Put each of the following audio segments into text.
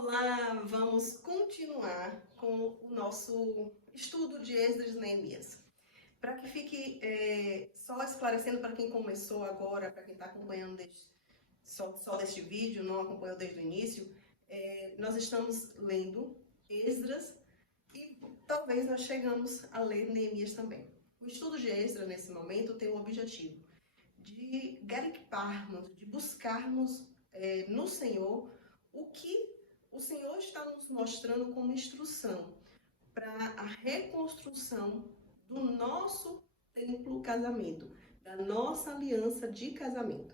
Olá, vamos continuar com o nosso estudo de Esdras e Neemias. Para que fique só esclarecendo para quem começou agora, para quem está acompanhando só deste vídeo, não acompanhou desde o início, nós estamos lendo Esdras e talvez nós chegamos a ler Neemias também. O estudo de Esdras, nesse momento, tem o objetivo de gariparmos, de buscarmos no Senhor o que o Senhor está nos mostrando como instrução para a reconstrução do nosso templo casamento, da nossa aliança de casamento.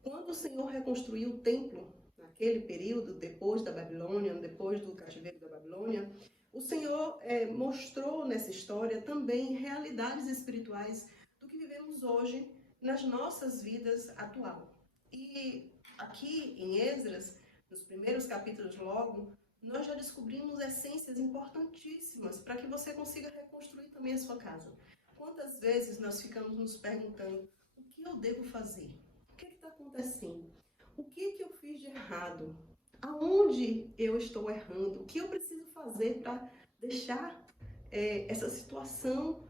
Quando o Senhor reconstruiu o templo, naquele período, depois da Babilônia, depois do cativeiro da Babilônia, o Senhor mostrou nessa história também realidades espirituais do que vivemos hoje nas nossas vidas atual. E aqui em Esdras, nos primeiros capítulos logo, nós já descobrimos essências importantíssimas para que você consiga reconstruir também a sua casa. Quantas vezes nós ficamos nos perguntando: o que eu devo fazer? O que está acontecendo? O que eu fiz de errado? Aonde eu estou errando? O que eu preciso fazer para deixar essa situação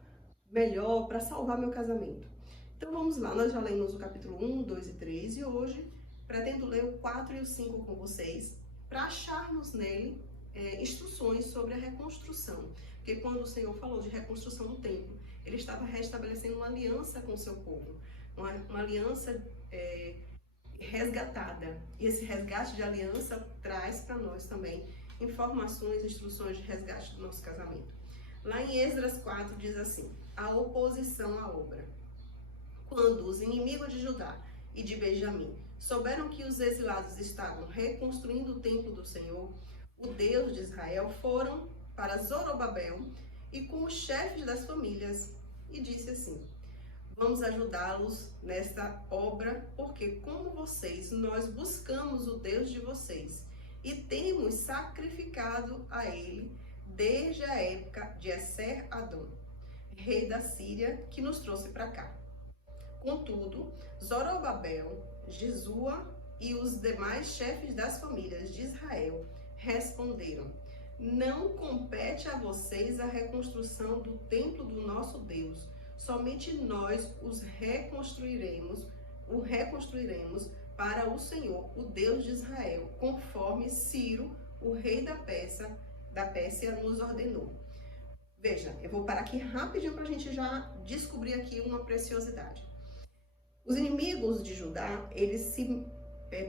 melhor, para salvar meu casamento? Então vamos lá, nós já lemos o capítulo 1, 2 e 3 e hoje pretendo ler o 4 e o 5 com vocês para acharmos nele instruções sobre a reconstrução. Porque quando o Senhor falou de reconstrução do templo, ele estava restabelecendo uma aliança com o seu povo, uma aliança resgatada. E esse resgate de aliança traz para nós também informações, instruções de resgate do nosso casamento. Lá em Esdras 4 diz assim: a oposição à obra. Quando os inimigos de Judá e de Benjamim souberam que os exilados estavam reconstruindo o templo do Senhor, o Deus de Israel, foram para Zorobabel e com os chefes das famílias e disse assim: vamos ajudá-los nesta obra, porque como vocês, nós buscamos o Deus de vocês e temos sacrificado a ele desde a época de Esar-Adom, rei da Síria, que nos trouxe para cá. Contudo, Zorobabel, Jesua e os demais chefes das famílias de Israel responderam: não compete a vocês a reconstrução do templo do nosso Deus. Somente nós o reconstruiremos para o Senhor, o Deus de Israel, conforme Ciro, o rei da Pérsia, nos ordenou. Veja, eu vou parar aqui rapidinho para a gente já descobrir aqui uma preciosidade. Os inimigos de Judá, eles se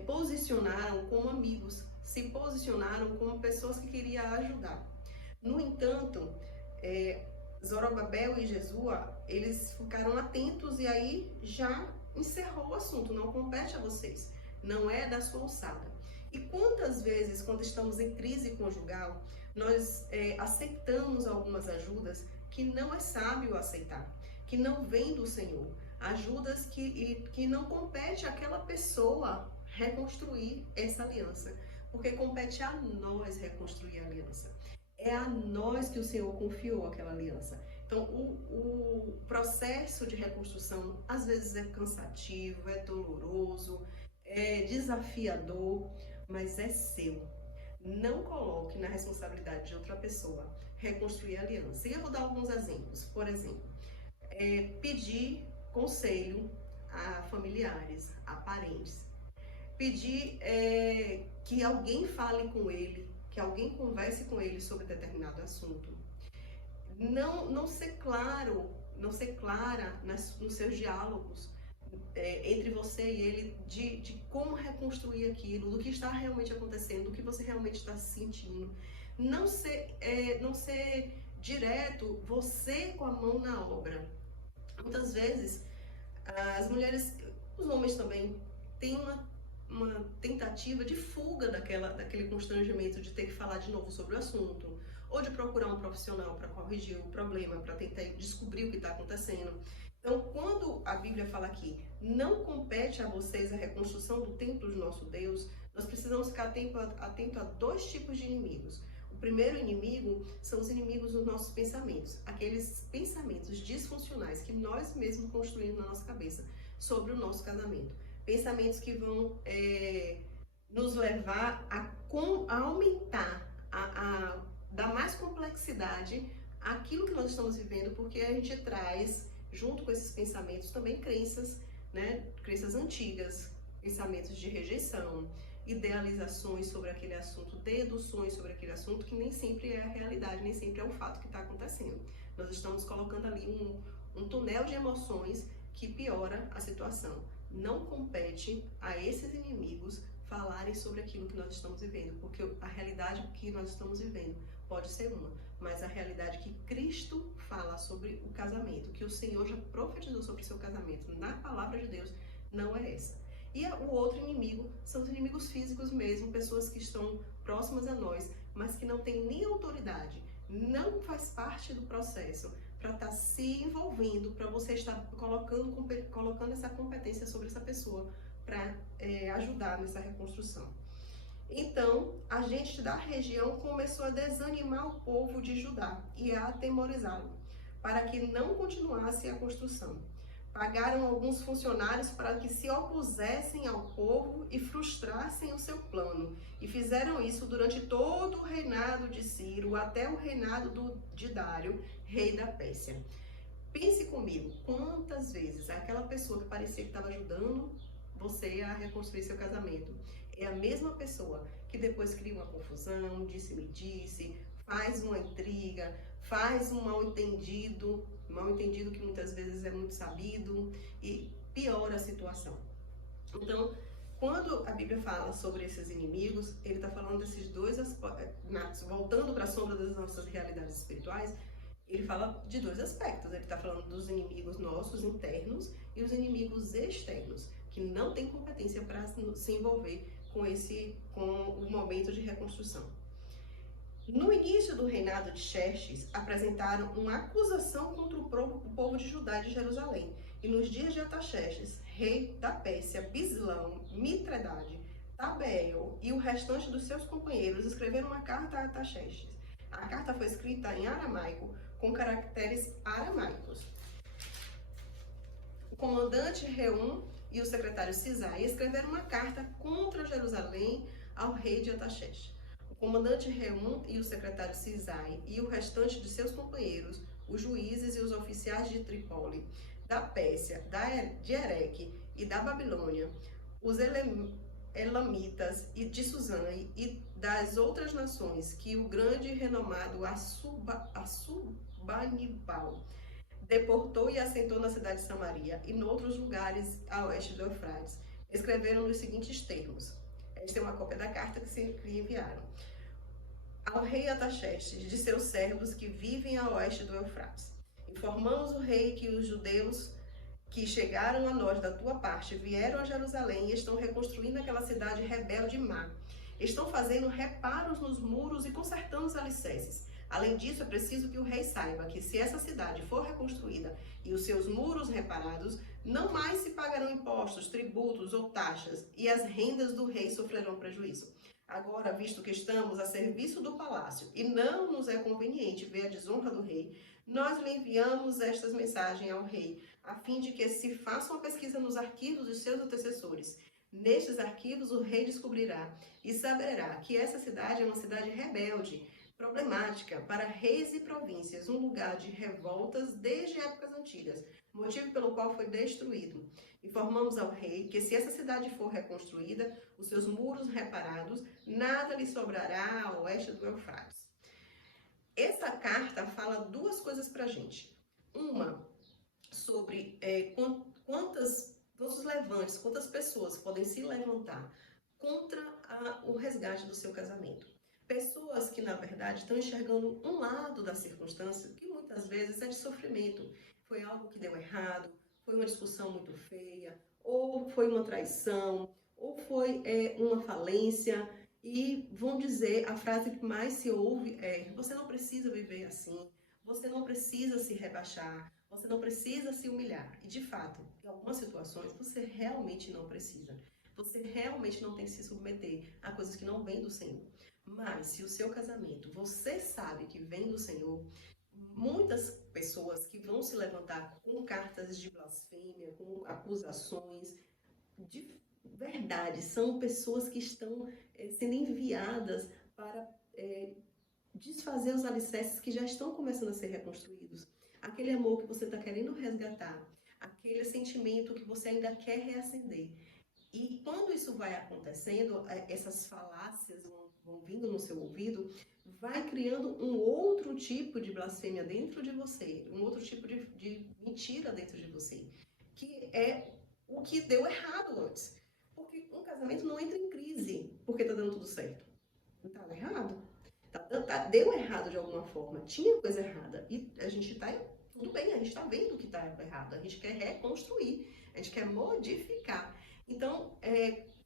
posicionaram como amigos, se posicionaram como pessoas que queriam ajudar. No entanto, Zorobabel e Jesua, eles ficaram atentos e aí já encerrou o assunto, não compete a vocês, não é da sua alçada. E quantas vezes, quando estamos em crise conjugal, nós aceitamos algumas ajudas que não é sábio aceitar, que não vem do Senhor, ajudas que não compete àquela pessoa reconstruir essa aliança, porque compete a nós reconstruir a aliança. É a nós que o Senhor confiou aquela aliança. Então, o processo de reconstrução, às vezes, é cansativo, é doloroso, é desafiador, mas é seu. Não coloque na responsabilidade de outra pessoa reconstruir a aliança. E eu vou dar alguns exemplos. Por exemplo, pedir conselho a familiares, a parentes. Pedir que alguém fale com ele, que alguém converse com ele sobre determinado assunto. Não ser claro, não ser clara nos seus diálogos entre você e ele de como reconstruir aquilo, do que está realmente acontecendo, do que você realmente está sentindo. Não ser direto, você com a mão na obra. Muitas vezes, as mulheres, os homens também, têm uma tentativa de fuga daquele constrangimento de ter que falar de novo sobre o assunto, ou de procurar um profissional para corrigir o problema, para tentar descobrir o que está acontecendo. Então, quando a Bíblia fala aqui, não compete a vocês a reconstrução do templo do nosso Deus, nós precisamos ficar atento a dois tipos de inimigos. O primeiro inimigo são os inimigos dos nossos pensamentos, aqueles pensamentos disfuncionais que nós mesmos construímos na nossa cabeça sobre o nosso casamento. Pensamentos que vão nos levar a aumentar, dar mais complexidade àquilo que nós estamos vivendo, porque a gente traz, junto com esses pensamentos, também crenças, né? Crenças antigas, pensamentos de rejeição, idealizações sobre aquele assunto, deduções sobre aquele assunto, que nem sempre é a realidade, nem sempre é o fato que está acontecendo. Nós estamos colocando ali um túnel de emoções que piora a situação. Não compete a esses inimigos falarem sobre aquilo que nós estamos vivendo, porque a realidade que nós estamos vivendo pode ser uma, mas a realidade que Cristo fala sobre o casamento, que o Senhor já profetizou sobre o seu casamento na palavra de Deus, não é essa. E o outro inimigo são os inimigos físicos mesmo, pessoas que estão próximas a nós, mas que não têm nem autoridade, não faz parte do processo para estar se envolvendo, para você estar colocando essa competência sobre essa pessoa para ajudar nessa reconstrução. Então, a gente da região começou a desanimar o povo de Judá e a atemorizá-lo, para que não continuasse a construção. Pagaram alguns funcionários para que se opusessem ao povo e frustrassem o seu plano. E fizeram isso durante todo o reinado de Ciro, até o reinado de Dário, rei da Pérsia. Pense comigo, quantas vezes aquela pessoa que parecia que estava ajudando você a reconstruir seu casamento é a mesma pessoa que depois cria uma confusão, disse-me-disse, faz uma intriga, faz um mal-entendido que muitas vezes é muito sabido e piora a situação. Então, quando a Bíblia fala sobre esses inimigos, ele está falando desses dois aspectos, voltando para a sombra das nossas realidades espirituais, ele fala de dois aspectos. Ele está falando dos inimigos nossos internos e os inimigos externos, que não têm competência para se envolver com o momento de reconstrução. No início do reinado de Xerxes, apresentaram uma acusação contra o povo de Judá e de Jerusalém. E nos dias de Artaxerxes, rei da Pérsia, Bislão, Mitredade, Tabeel e o restante dos seus companheiros escreveram uma carta a Artaxerxes. A carta foi escrita em aramaico, com caracteres aramaicos. O comandante Reum e o secretário Cisai escreveram uma carta contra Jerusalém ao rei de Artaxerxes. O comandante Reum e o secretário Cisai e o restante de seus companheiros, os juízes e os oficiais de Trípoli, da Pérsia, de Ereque e da Babilônia, os elamitas e de Suzã e das outras nações que o grande e renomado Assurbanipal deportou e assentou na cidade de Samaria e em outros lugares a oeste do Eufrates, escreveram nos seguintes termos. Esta é uma cópia da carta que enviaram. Ao rei Artaxerxes, de seus servos que vivem a oeste do Eufrates. Informamos o rei que os judeus que chegaram a nós da tua parte vieram a Jerusalém e estão reconstruindo aquela cidade rebelde e má. Estão fazendo reparos nos muros e consertando os alicerces. Além disso, é preciso que o rei saiba que se essa cidade for reconstruída e os seus muros reparados, não mais se pagarão impostos, tributos ou taxas, e as rendas do rei sofrerão prejuízo. Agora, visto que estamos a serviço do palácio e não nos é conveniente ver a desonra do rei, nós lhe enviamos estas mensagens ao rei, a fim de que se faça uma pesquisa nos arquivos dos seus antecessores. Nestes arquivos, o rei descobrirá e saberá que essa cidade é uma cidade rebelde, problemática para reis e províncias, um lugar de revoltas desde épocas antigas, motivo pelo qual foi destruído. Informamos ao rei que se essa cidade for reconstruída, os seus muros reparados, nada lhe sobrará a oeste do Eufrates. Essa carta fala duas coisas para a gente. Uma, sobre quantos levantes, quantas pessoas podem se levantar contra o resgate do seu casamento. Pessoas que, na verdade, estão enxergando um lado da circunstância que muitas vezes é de sofrimento. Foi algo que deu errado, foi uma discussão muito feia, ou foi uma traição, ou foi uma falência. E vão dizer, a frase que mais se ouve é: você não precisa viver assim, você não precisa se rebaixar, você não precisa se humilhar. E, de fato, em algumas situações, você realmente não precisa. Você realmente não tem que se submeter a coisas que não vêm do Senhor. Mas, se o seu casamento, você sabe que vem do Senhor, muitas pessoas que vão se levantar com cartas de blasfêmia, com acusações, verdade, são pessoas que estão sendo enviadas para desfazer os alicerces que já estão começando a ser reconstruídos. Aquele amor que você está querendo resgatar, aquele sentimento que você ainda quer reacender. E quando isso vai acontecendo, essas falácias vão vindo no seu ouvido, vai criando um outro tipo de blasfêmia dentro de você, um outro tipo de mentira dentro de você, que é o que deu errado antes. Porque um casamento não entra em crise porque está dando tudo certo. Não estava errado. Deu errado de alguma forma, tinha coisa errada. E a gente está, tudo bem, a gente está vendo que está errado, a gente quer reconstruir, a gente quer modificar. Então,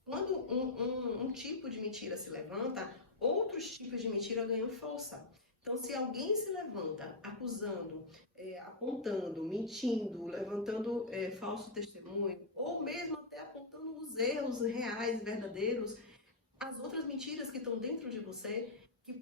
quando um tipo de mentira se levanta, outros tipos de mentira ganham força. Então, se alguém se levanta acusando, apontando, mentindo, levantando falso testemunho, ou mesmo até apontando os erros reais, verdadeiros, as outras mentiras que estão dentro de você,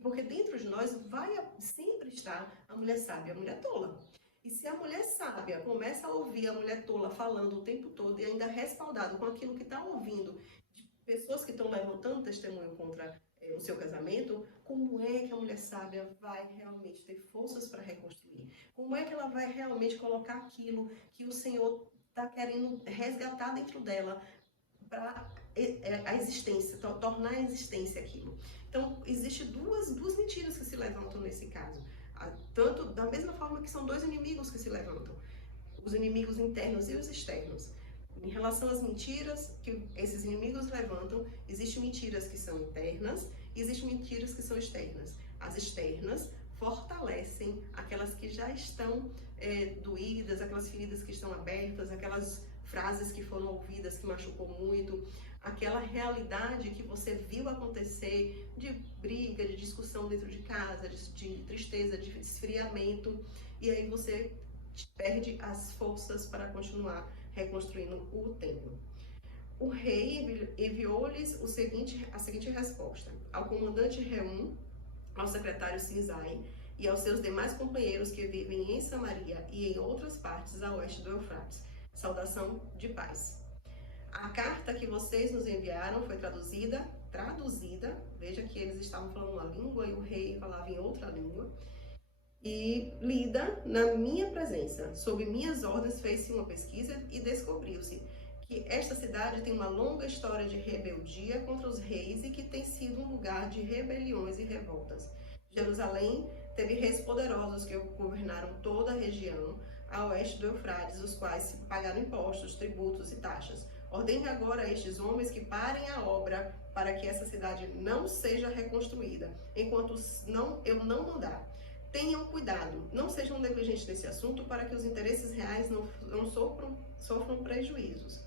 porque dentro de nós vai sempre estar a mulher sábia, a mulher tola. E se a mulher sábia começa a ouvir a mulher tola falando o tempo todo e ainda respaldado com aquilo que está ouvindo, de pessoas que estão levantando testemunho contra o seu casamento, como é que a mulher sábia vai realmente ter forças para reconstruir? Como é que ela vai realmente colocar aquilo que o Senhor está querendo resgatar dentro dela para a existência, tornar a existência aquilo? Então, existem duas mentiras que se levantam nesse caso. Tanto da mesma forma que são dois inimigos que se levantam, os inimigos internos e os externos. Em relação às mentiras que esses inimigos levantam, existem mentiras que são internas e existem mentiras que são externas. As externas fortalecem aquelas que já estão doídas, aquelas feridas que estão abertas, aquelas frases que foram ouvidas que machucou muito, aquela realidade que você viu acontecer de briga, de discussão dentro de casa, de tristeza, de esfriamento, e aí você perde as forças para continuar reconstruindo o templo. O rei enviou-lhes a seguinte resposta: ao comandante Reum, ao secretário Sinzai e aos seus demais companheiros que vivem em Samaria e em outras partes a oeste do Eufrates, saudação de paz. A carta que vocês nos enviaram foi traduzida, veja que eles estavam falando uma língua e o rei falava em outra língua, e lida na minha presença. Sob minhas ordens fez-se uma pesquisa e descobriu-se que esta cidade tem uma longa história de rebeldia contra os reis e que tem sido um lugar de rebeliões e revoltas. Jerusalém teve reis poderosos que governaram toda a região a oeste do Eufrates, os quais pagaram impostos, tributos e taxas. Ordene agora a estes homens que parem a obra para que essa cidade não seja reconstruída, enquanto eu não mandar. Tenham cuidado, não sejam negligentes nesse assunto para que os interesses reais não sofram prejuízos.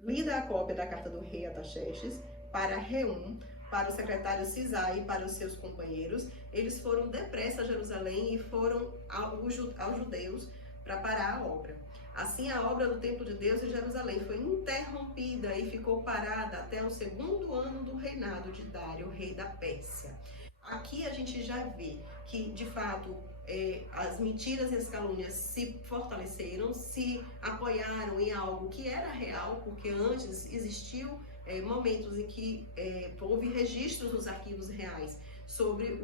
Lida a cópia da carta do rei Artaxerxes para Reum, para o secretário Cisai e para os seus companheiros. Eles foram depressa a Jerusalém e foram aos judeus para parar a obra. Assim, a obra do templo de Deus em Jerusalém foi interrompida e ficou parada até o segundo ano do reinado de Dário, rei da Pérsia. Aqui a gente já vê que, de fato, as mentiras e as calúnias se fortaleceram, se apoiaram em algo que era real, porque antes existiu momentos em que houve registros nos arquivos reais sobre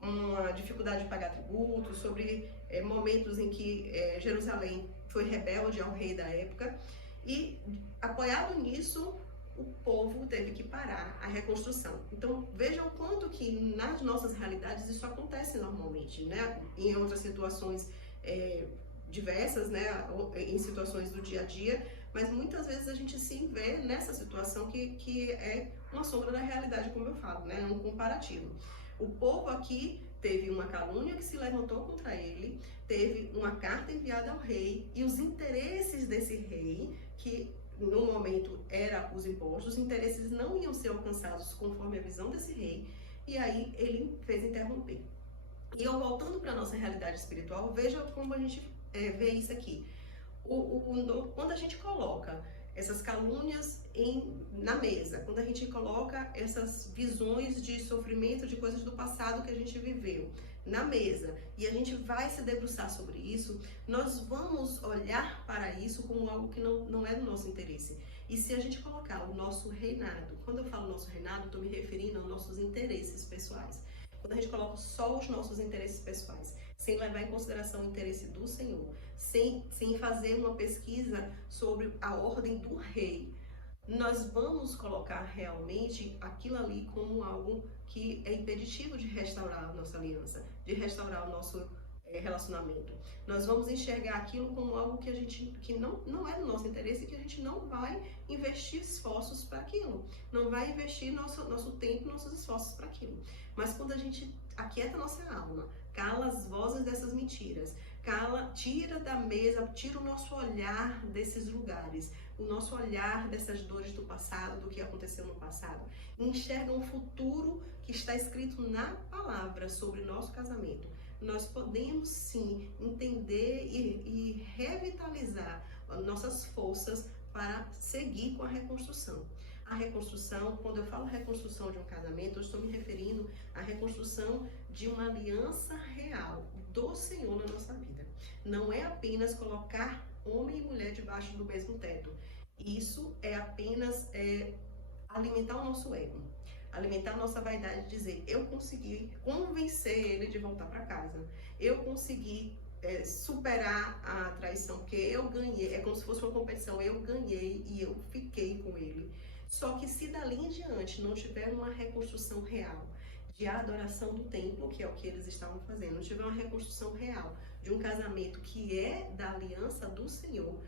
uma dificuldade de pagar tributos, sobre momentos em que Jerusalém foi rebelde ao rei da época, e apoiado nisso, o povo teve que parar a reconstrução. Então, vejam o quanto que nas nossas realidades isso acontece normalmente, né? Em outras situações diversas, né? Em situações do dia a dia, mas muitas vezes a gente se vê nessa situação que é uma sombra da realidade, como eu falo, né? Um comparativo. O povo aqui teve uma calúnia que se levantou contra ele, teve uma carta enviada ao rei e os interesses desse rei, que no momento era os impostos, os interesses não iam ser alcançados conforme a visão desse rei, e aí ele fez interromper. E eu voltando para a nossa realidade espiritual, veja como a gente vê isso aqui. Quando a gente coloca essas calúnias na mesa, quando a gente coloca essas visões de sofrimento, de coisas do passado que a gente viveu na mesa, e a gente vai se debruçar sobre isso, nós vamos olhar para isso como algo que não é do nosso interesse. E se a gente colocar o nosso reinado, quando eu falo nosso reinado, estou me referindo aos nossos interesses pessoais. Quando a gente coloca só os nossos interesses pessoais, sem levar em consideração o interesse do Senhor, sem fazer uma pesquisa sobre a ordem do rei, nós vamos colocar realmente aquilo ali como algo que é impeditivo de restaurar a nossa aliança, de restaurar o nosso relacionamento. Nós vamos enxergar aquilo como algo que não é do nosso interesse e que a gente não vai investir esforços para aquilo. Não vai investir nosso tempo, nossos esforços para aquilo. Mas quando a gente aquieta a nossa alma, cala as vozes dessas mentiras, tira da mesa, tira o nosso olhar desses lugares, o nosso olhar dessas dores do passado, do que aconteceu no passado, e enxerga um futuro que está escrito na palavra sobre o nosso casamento. Nós podemos sim entender e revitalizar nossas forças para seguir com a reconstrução. A reconstrução, quando eu falo reconstrução de um casamento, eu estou me referindo à reconstrução de uma aliança real do Senhor na nossa vida. Não é apenas colocar homem e mulher debaixo do mesmo teto. Isso é apenas alimentar o nosso ego, alimentar a nossa vaidade de dizer, eu consegui convencer ele de voltar para casa, eu consegui superar a traição, porque eu ganhei, é como se fosse uma competição, eu ganhei e eu fiquei com ele. Só que se dali em diante não tiver uma reconstrução real de adoração do templo, que é o que eles estavam fazendo, não tiver uma reconstrução real de um casamento que é da aliança do Senhor,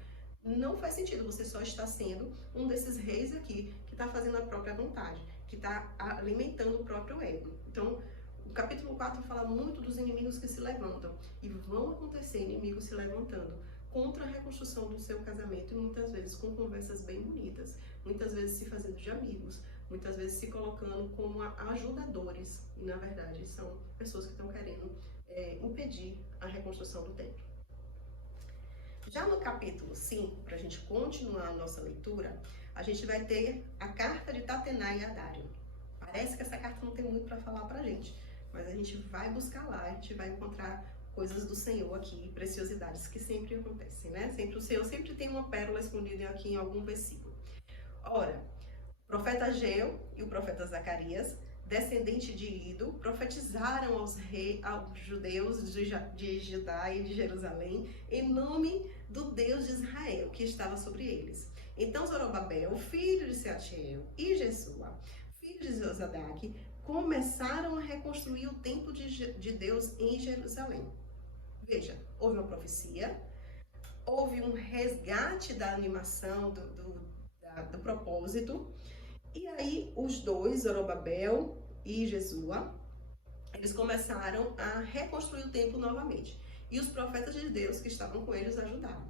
não faz sentido você só estar sendo um desses reis aqui que está fazendo a própria vontade, que está alimentando o próprio ego. Então, o capítulo 4 fala muito dos inimigos que se levantam, e vão acontecer inimigos se levantando contra a reconstrução do seu casamento, e muitas vezes com conversas bem bonitas, muitas vezes se fazendo de amigos, muitas vezes se colocando como ajudadores, e na verdade são pessoas que estão querendo impedir a reconstrução do templo. Já no capítulo 5, para a gente continuar a nossa leitura, a gente vai ter a carta de Tatenai a Dário. Parece que essa carta não tem muito para falar para a gente, mas a gente vai buscar lá, a gente vai encontrar coisas do Senhor aqui, preciosidades que sempre acontecem, né? O Senhor sempre tem uma pérola escondida aqui em algum versículo. Ora, o profeta Ageu e o profeta Zacarias, descendente de Ido, profetizaram aos judeus de Judá e de Jerusalém em nome do Deus de Israel, que estava sobre eles. Então Zorobabel, filho de Sealtiel, e Jesua, filho de Josadaque, começaram a reconstruir o templo de Deus em Jerusalém. Veja, houve uma profecia, houve um resgate da animação, do propósito, e aí os dois, Zorobabel e Jesua, eles começaram a reconstruir o templo novamente. E os profetas de Deus que estavam com eles ajudaram.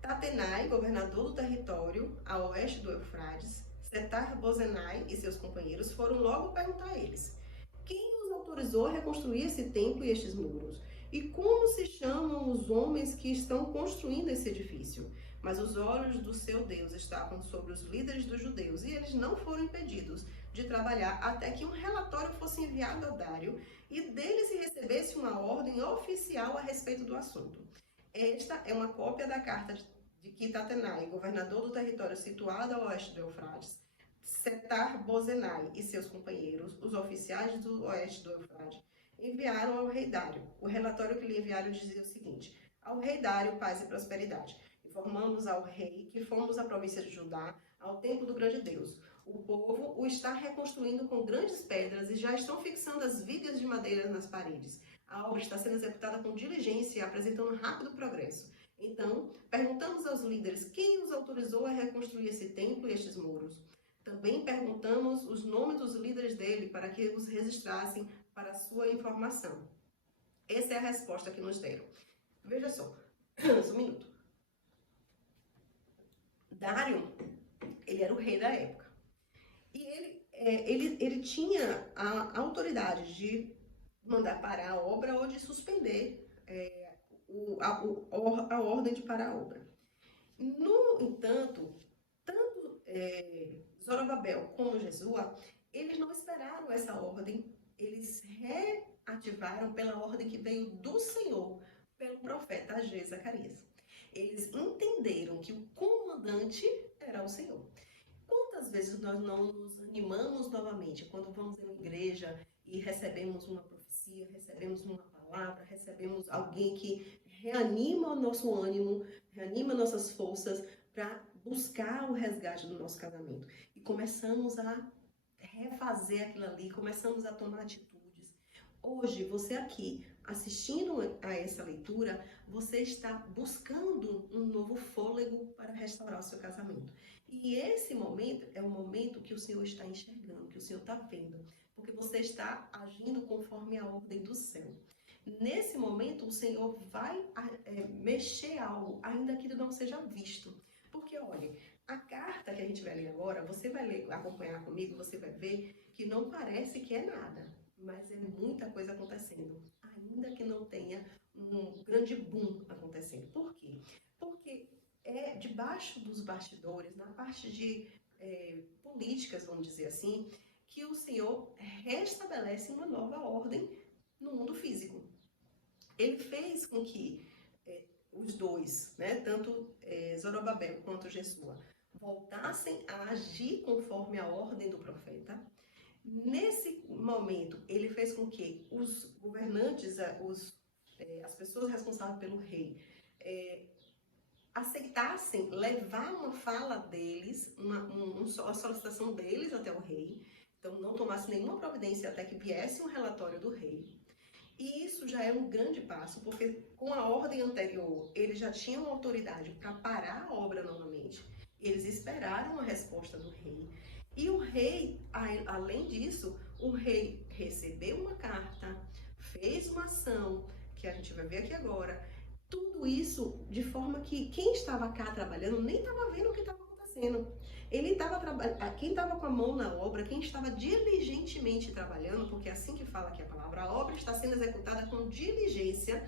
Tatenai, governador do território a oeste do Eufrates, Setar-Bozenai e seus companheiros foram logo perguntar a eles: quem os autorizou a reconstruir esse templo e estes muros? E como se chamam os homens que estão construindo esse edifício? Mas os olhos do seu Deus estavam sobre os líderes dos judeus, e eles não foram impedidos de trabalhar até que um relatório fosse enviado a Dário e dele se recebesse uma ordem oficial a respeito do assunto. Esta é uma cópia da carta de que Tatenai, governador do território situado a oeste do Eufrates, Setar-Bozenai e seus companheiros, os oficiais do oeste do Eufrates, enviaram ao rei Dário. O relatório que lhe enviaram dizia o seguinte: ao rei Dário, paz e prosperidade. Informamos ao rei que fomos à província de Judá, ao templo do grande Deus. O povo o está reconstruindo com grandes pedras e já estão fixando as vigas de madeira nas paredes. A obra está sendo executada com diligência e apresentando rápido progresso. Então, perguntamos aos líderes quem os autorizou a reconstruir esse templo e estes muros. Também perguntamos os nomes dos líderes dele para que os registrassem para sua informação. Essa é a resposta que nos deram. Veja só, um minuto. Dário, ele era o rei da época. E ele tinha a autoridade de mandar parar a obra ou de suspender a ordem de parar a obra. No entanto, tanto Zorobabel como Jesua, eles não esperaram essa ordem, eles reativaram pela ordem que veio do Senhor, pelo profeta Ageu e Zacarias. Eles entenderam que o comandante era o Senhor. Quantas vezes nós não nos animamos novamente quando vamos em uma igreja e recebemos uma profecia, recebemos uma palavra, recebemos alguém que reanima o nosso ânimo, reanima nossas forças para buscar o resgate do nosso casamento. E começamos a refazer aquilo ali, começamos a tomar atitudes. Hoje, você aqui assistindo a essa leitura, você está buscando um novo fôlego para restaurar o seu casamento. E esse momento é o momento que o Senhor está enxergando, que o Senhor está vendo, porque você está agindo conforme a ordem do céu. Nesse momento, o Senhor vai mexer algo, ainda que não seja visto. Porque, olha, a carta que a gente vai ler agora, você vai ler, acompanhar comigo, você vai ver que não parece que é nada, mas é muita coisa acontecendo, ainda que não tenha um grande boom acontecendo. Por quê? Porque é debaixo dos bastidores, na parte de políticas, vamos dizer assim, que o Senhor restabelece uma nova ordem no mundo físico. Ele fez com que os dois, né, tanto Zorobabel quanto Jesua, voltassem a agir conforme a ordem do profeta. Nesse momento, ele fez com que os governantes, as pessoas responsáveis pelo rei, aceitassem levar uma fala deles, uma solicitação deles até o rei. Então, não tomasse nenhuma providência até que viesse um relatório do rei. E isso já é um grande passo, porque com a ordem anterior, eles já tinham autoridade para parar a obra novamente. Eles esperaram a resposta do rei. E o rei, além disso, o rei recebeu uma carta, fez uma ação, que a gente vai ver aqui agora. Tudo isso de forma que quem estava cá trabalhando nem estava vendo o que estava acontecendo. Ele estava trabalhando, quem estava com a mão na obra, quem estava diligentemente trabalhando, porque é assim que fala aqui a palavra, a obra está sendo executada com diligência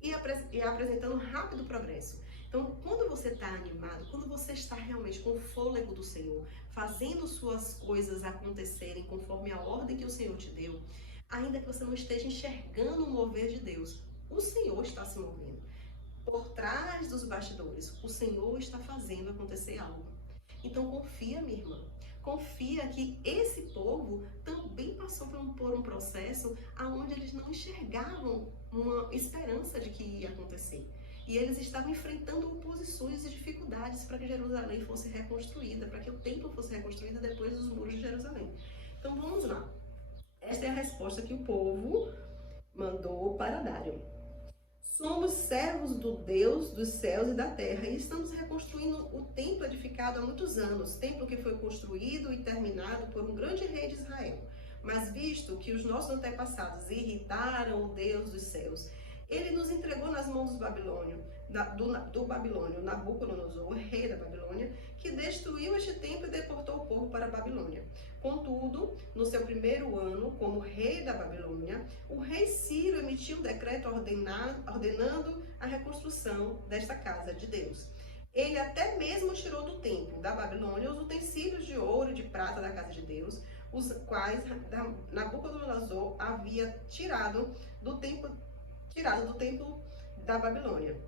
e apresentando rápido progresso. Então, quando você está animado, quando você está realmente com o fôlego do Senhor, fazendo suas coisas acontecerem conforme a ordem que o Senhor te deu, ainda que você não esteja enxergando o mover de Deus, o Senhor está se movendo. Por trás dos bastidores, o Senhor está fazendo acontecer algo. Então confia, minha irmã. Confia que esse povo também passou por um processo onde eles não enxergavam uma esperança de que ia acontecer. E eles estavam enfrentando oposições e dificuldades para que Jerusalém fosse reconstruída, para que o templo fosse reconstruído depois dos muros de Jerusalém. Então vamos lá. Esta é a resposta que o povo mandou para Dário. Somos servos do Deus dos céus e da terra e estamos reconstruindo o templo edificado há muitos anos, templo que foi construído e terminado por um grande rei de Israel. Mas visto que os nossos antepassados irritaram o Deus dos céus, ele nos entregou nas mãos do Babilônio, Nabucodonosor, rei da Babilônia, que destruiu este templo e deportou o povo para a Babilônia. Contudo, no seu primeiro ano, como rei da Babilônia, o rei Ciro emitiu um decreto ordenando a reconstrução desta casa de Deus. Ele até mesmo tirou do templo da Babilônia os utensílios de ouro e de prata da casa de Deus, os quais Nabucodonosor havia tirado do templo da Babilônia.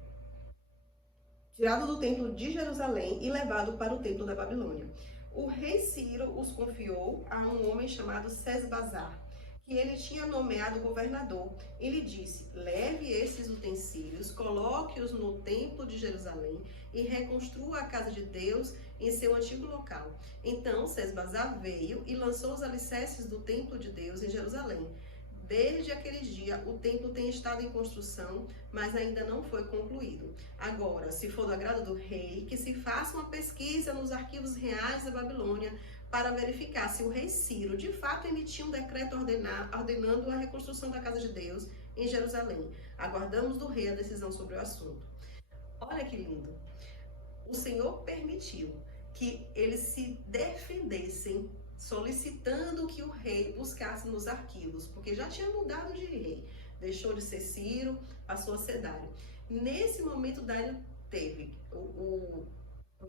Tirado do templo de Jerusalém e levado para o templo da Babilônia. O rei Ciro os confiou a um homem chamado Sesbazar, que ele tinha nomeado governador. Ele disse: leve esses utensílios, coloque-os no templo de Jerusalém e reconstrua a casa de Deus em seu antigo local. Então Sesbazar veio e lançou os alicerces do templo de Deus em Jerusalém. Desde aquele dia, o templo tem estado em construção, mas ainda não foi concluído. Agora, se for do agrado do rei, que se faça uma pesquisa nos arquivos reais da Babilônia para verificar se o rei Ciro de fato emitiu um decreto ordenando a reconstrução da casa de Deus em Jerusalém. Aguardamos do rei a decisão sobre o assunto. Olha que lindo! O Senhor permitiu que eles se defendessem, solicitando que o rei buscasse nos arquivos, porque já tinha mudado de rei, deixou de ser Ciro, passou a ser Dário. Nesse momento, Dário teve vamos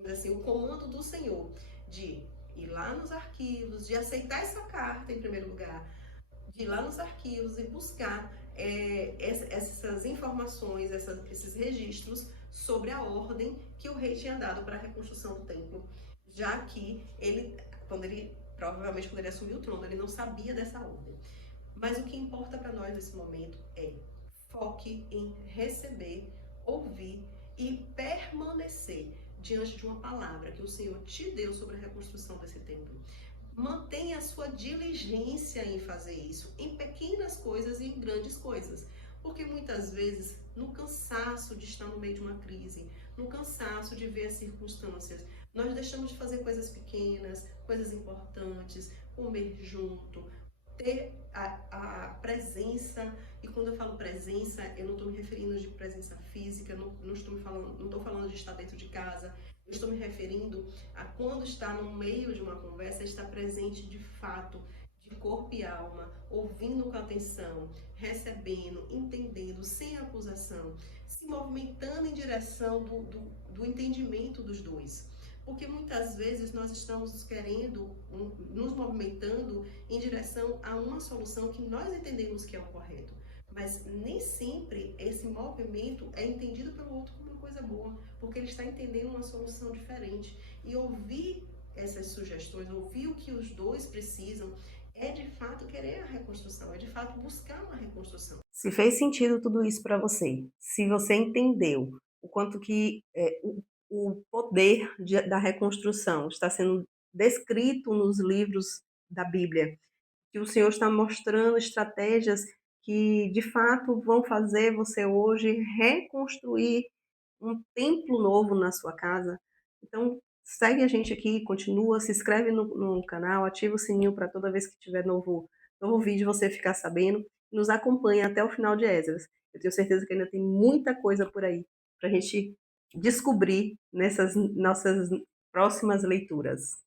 dizer assim, o comando do Senhor de ir lá nos arquivos, de aceitar essa carta em primeiro lugar, de ir lá nos arquivos e buscar essas informações, esses registros sobre a ordem que o rei tinha dado para a reconstrução do templo. já que quando ele assumiu o trono, ele não sabia dessa ordem. Mas o que importa para nós nesse momento é foque em receber, ouvir e permanecer diante de uma palavra que o Senhor te deu sobre a reconstrução desse templo. Mantenha a sua diligência em fazer isso, em pequenas coisas e em grandes coisas. Porque muitas vezes, no cansaço de estar no meio de uma crise, no cansaço de ver as circunstâncias, nós deixamos de fazer coisas pequenas, coisas importantes, comer junto, ter a presença. E quando eu falo presença, eu não estou me referindo de presença física, não estou falando de estar dentro de casa, eu estou me referindo a quando está no meio de uma conversa, estar presente de fato, de corpo e alma, ouvindo com atenção, recebendo, entendendo, sem acusação, se movimentando em direção do entendimento dos dois. Porque muitas vezes nós estamos querendo, nos movimentando em direção a uma solução que nós entendemos que é o correto. Mas nem sempre esse movimento é entendido pelo outro como uma coisa boa, porque ele está entendendo uma solução diferente. E ouvir essas sugestões, ouvir o que os dois precisam, é de fato querer a reconstrução, é de fato buscar uma reconstrução. Se fez sentido tudo isso para você, se você entendeu o quanto que o poder da reconstrução está sendo descrito nos livros da Bíblia, que o Senhor está mostrando estratégias que de fato vão fazer você hoje reconstruir um templo novo na sua casa. Então, segue a gente aqui, continua, se inscreve no canal, ativa o sininho para toda vez que tiver novo vídeo você ficar sabendo. Nos acompanha até o final de Esdras. Eu tenho certeza que ainda tem muita coisa por aí para a gente descobrir nessas nossas próximas leituras.